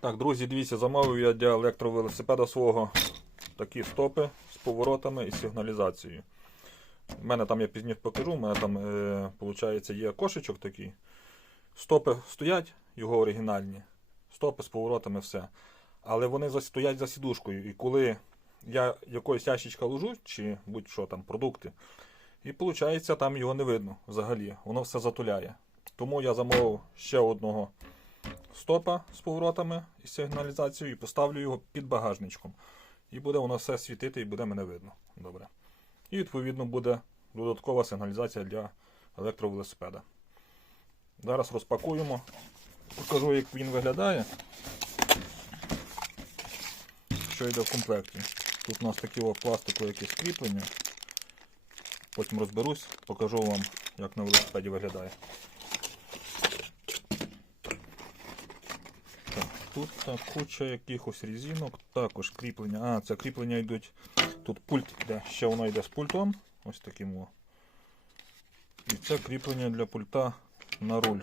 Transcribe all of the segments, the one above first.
Так, друзі, дивіться, замовив я для електровелосипеда свого такі стопи з поворотами і сигналізацією. У мене там я пізніше покажу, у мене там, е, є кошечок такий. Стопи стоять, його оригінальні. Стопи з поворотами, все. Але вони стоять за сідушкою. І коли я якоїсь ящичка ложу, чи будь-що там, продукти, і виходить, там його не видно взагалі. Воно все затуляє. Тому я замовив ще одного стопа з поворотами і сигналізацією і поставлю його під багажничком. І буде воно все світити і буде мене видно. Добре. І відповідно буде додаткова сигналізація для електровелосипеда. Зараз розпакуємо, покажу, як він виглядає. Що йде в комплекті. Тут у нас такі пластикові якісь кріплення. Потім розберусь, покажу вам, як на велосипеді виглядає. Так, тут так, куча якихось різинок, також кріплення. А, це кріплення йдуть. Тут пульт йде, ще воно йде з пультом. Ось таким. о. І це кріплення для пульта на руль.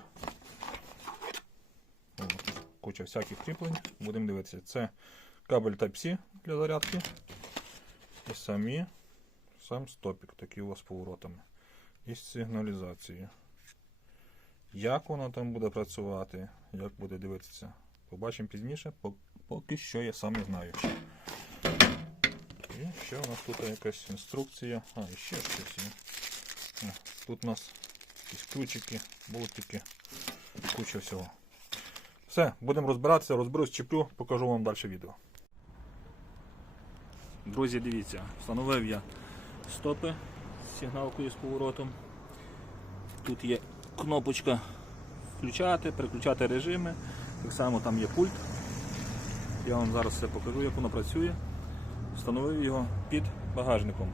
От, куча всяких кріплень. Будемо дивитися. Це кабель Type-C для зарядки. І самі, сам стопік такий у вас поворотами. І з сигналізацією. Як воно там буде працювати, як буде дивитися, побачимо пізніше, поки що я сам не знаю. І ще у нас тут якась інструкція. А, і ще щось є. Тут у нас якісь ключики, болтики, куча всього. Все, будемо розбиратися, розберусь, чіплю, покажу вам далі відео. Друзі, дивіться, встановив я стопи з сигналкою з поворотом. Тут є кнопочка включати, переключати режими. Так само там є пульт. Я вам зараз все покажу, як воно працює. Встановив його під багажником.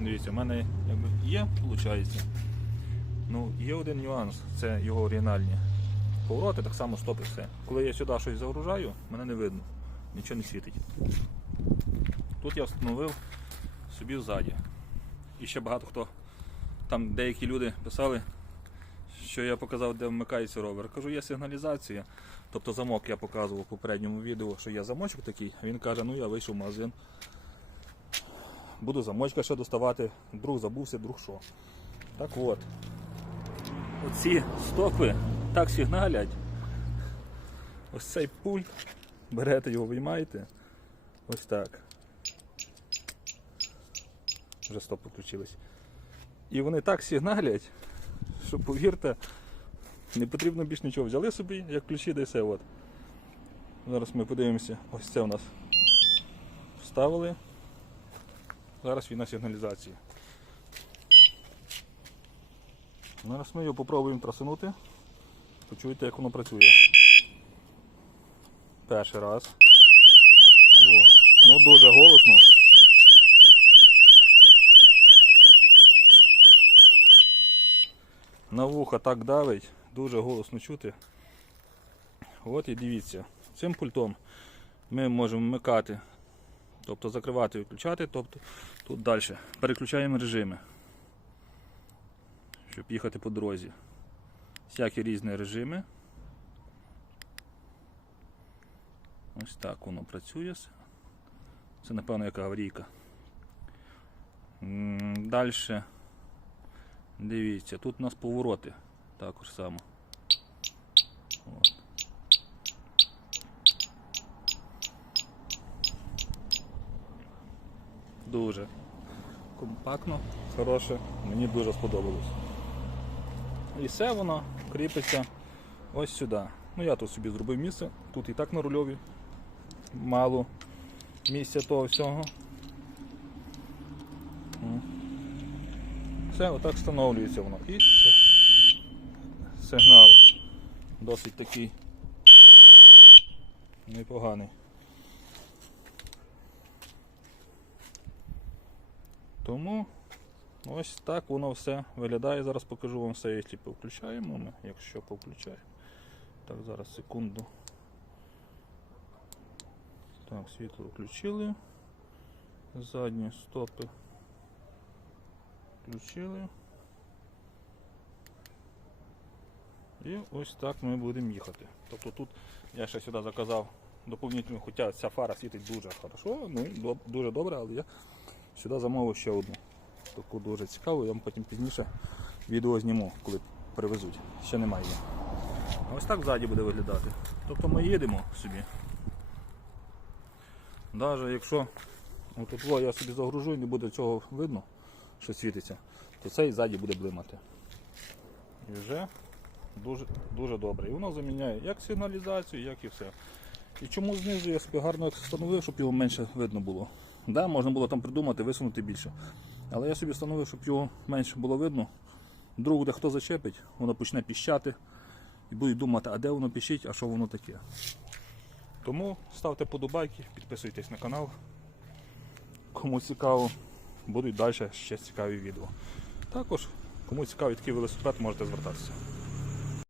Дивіться, в мене якби є, виходить. Ну, є один нюанс, це його оригінальні повороти, так само стопи все. Коли я сюди щось загружаю, мене не видно, нічого не світить. Тут я встановив собі ззаді. І ще багато хто, там деякі люди писали, що я показав, де вмикається ровер. Кажу, є сигналізація. Тобто замок я показував у попередньому відео, що є замочок такий. Він каже, ну я вийшов в магазин. Буду замочка ще доставати, друг забувся, друг що. Так от. Оці стопи так сигналять. Ось цей пульт. Берете його, виймаєте. Ось так. Вже стопи включились. І вони так сигналять, що повірте, не потрібно більш нічого. Взяли собі, як ключі, де все. От. Зараз ми подивимося. Ось це у нас вставили. Зараз він на сигналізації. Зараз ми його попробуємо трасунути. Почуєте, як воно працює. Перший раз. І о. Ну дуже голосно. На вуха так давить, дуже голосно чути. От і дивіться, цим пультом ми можемо вмикати, тобто закривати і виключати, тобто тут далі переключаємо режими, щоб їхати по дорозі. Всякі різні режими. Ось так воно працює. Це напевно яка аварійка. Далі. Дивіться, тут у нас повороти також само. От. Дуже компактно, хороше, мені дуже сподобалось. І все воно кріпиться ось сюди. Ну я тут собі зробив місце, тут і так на рульові мало місця того всього. Все, отак встановлюється воно. І все. сигнал досить такий непоганий. Тому ось так воно все виглядає. Зараз покажу вам все, якщо повключаємо ми, якщо повключаємо. Так, зараз секунду. Так, світло включили. Задні стопи включили. І ось так ми будемо їхати. Тобто тут я ще сюди заказав доповнительно, хоча ця фара світить дуже хорошо, ну, дуже добре, але я сюди замовив ще одну. Таку дуже цікаву, я вам потім пізніше відео зніму, коли привезуть. Ще немає. А ось так ззаді буде виглядати. Тобто ми їдемо собі. Навіть якщо отут я собі загружу і не буде цього видно, що світиться, то цей ззаді буде блимати. І вже дуже, дуже добре. І воно заміняє як сигналізацію, як і все. І чому знизу я собі гарно встановив, щоб його менше видно було. Да, можна було там придумати, висунути більше. Але я собі встановив, щоб його менше було видно. Вдруг де хто зачепить, воно почне піщати і будуть думати, а де воно піщить, а що воно таке. Тому ставте подобайки, підписуйтесь на канал. Кому цікаво, будуть далі ще цікаві відео. Також, кому цікавий такий велосипед, можете звертатися.